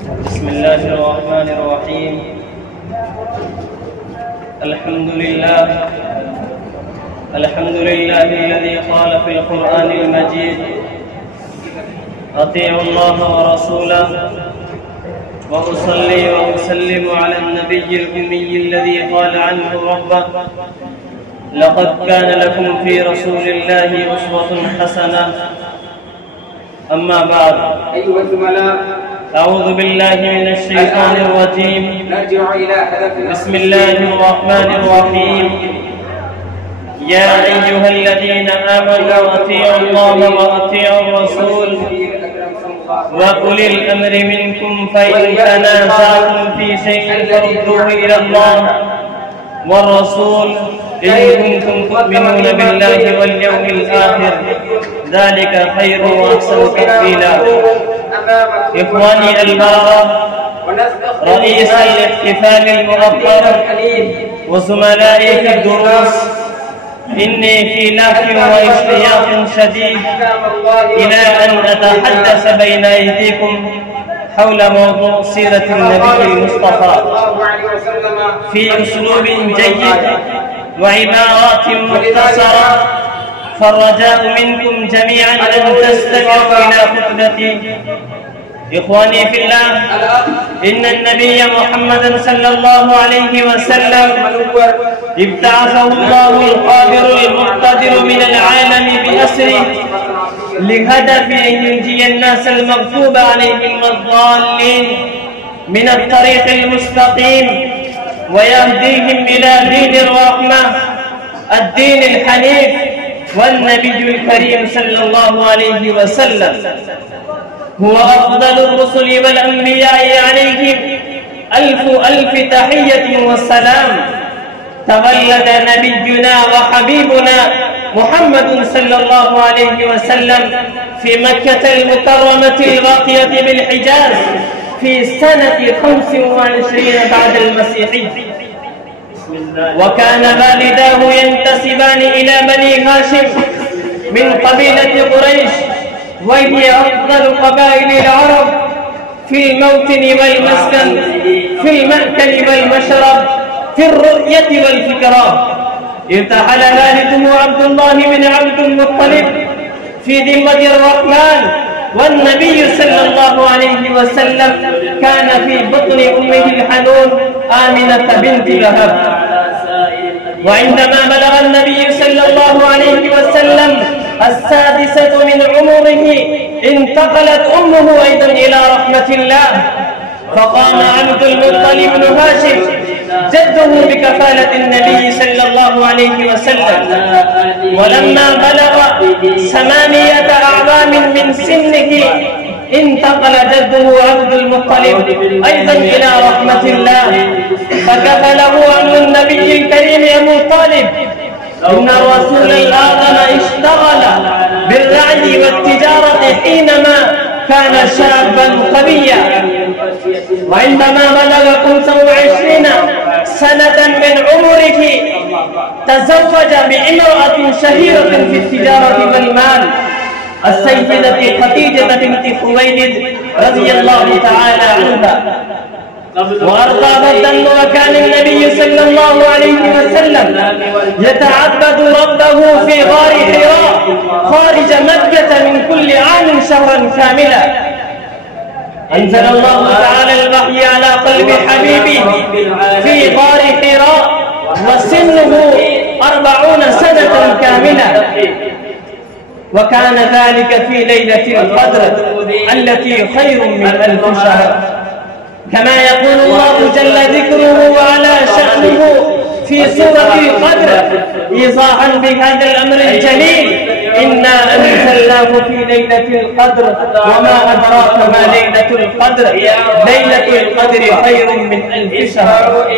بسم الله الرحمن الرحيم. الحمد لله الذي قال في القرآن المجيد: أطيعوا الله ورسوله. وأصلي وأسلم على النبي الأمي الذي قال عنه ربه: لقد كان لكم في رسول الله أسوة حسنة. أما بعد، أيها الزملاء، أعوذ بالله من الشيطان الرجيم. نرجع إلى هدفنا. بسم الله الرحمن الرحيم. يا أيها الذين آمنوا أطيعوا الله وأطيعوا الرسول وأولي الأمر منكم، فإن تنازعتم في شيء فردوه إلى الله والرسول إن كنتم تؤمنون بالله واليوم الآخر، ذلك خير وأحسن تأويلا. إخواني البررة، رئيس الاحتفال المؤخر وزملائي في الدروس، إني في لهف واشتياق شديد إلى أن أتحدث بين أيديكم حول موضوع سيرة النبي المصطفى في أسلوب جيد وعبارات مختصرة، فالرجاء منكم جميعا أن تستمعوا إلى خطبتي. إخواني في الله، إن النبي محمدا صلى الله عليه وسلم ابتعثه الله القادر المقتدر من العالم بأسره لهدف أن ينجي الناس المغضوب عليهم والضالين من الطريق المستقيم، ويهديهم إلى دين الرحمة، الدين الحنيف، والنبي الكريم صلى الله عليه وسلم هو أفضل الرسل والأنبياء عليهم ألف تحية والسلام. تولد نبينا وحبيبنا محمد صلى الله عليه وسلم في مكة المكرمة الباقية بالحجاز في سنة 25 بعد المسيحية، وكان والداه ينتسبان إلى بني هاشم من قبيلة قريش، وهي أفضل قبائل العرب في الموطن والمسكن، في المأكل والمشرب، في الرؤية والفكرة. ارتحل والده عبد الله بن عبد المطلب في ذمة الرحمن، والنبي صلى الله عليه وسلم كان في بطن أمه الحنون آمنة بنت لهب. وعندما بلغ النبي صلى الله عليه وسلم 6 من عمره انتقلت أمه أيضا إلى رحمة الله، فقام عبد المطلب بن هاشم جده بكفالة النبي صلى الله عليه وسلم. ولما بلغ 8 أعوام من سنه انتقل جده عبد المطلب أيضا إلى رحمة الله، فكفله عن النبي الكريم أبو طالب. إن الرسول الأعظم اشتغل بالرعي والتجارة حينما كان شابا قويا، وعندما بلغ 25 سنة من عمره تزوج بامرأة شهيرة في التجارة والمال، السيدة خديجة بنت خويلد رضي الله تعالى عنها وأرضاها الدم. وكان النبي صلى الله عليه وسلم يتعبد ربه في غار حراء خارج مكة من كل عام شهرا كاملا. أنزل الله تعالى الوحي على قلب حبيبه في غار حراء وسنه 40 سنة كاملة، وكان ذلك في ليلة القدر التي خير من 1000 شهر، كما يقول الله جل ذكره وعلى شأنه في سورة القدر إيضاحا بهذا الأمر الجليل: إنا أنزلناه في ليلة القدر وما أدراك ما ليلة القدر، ليلة القدر خير من 1000 شهر.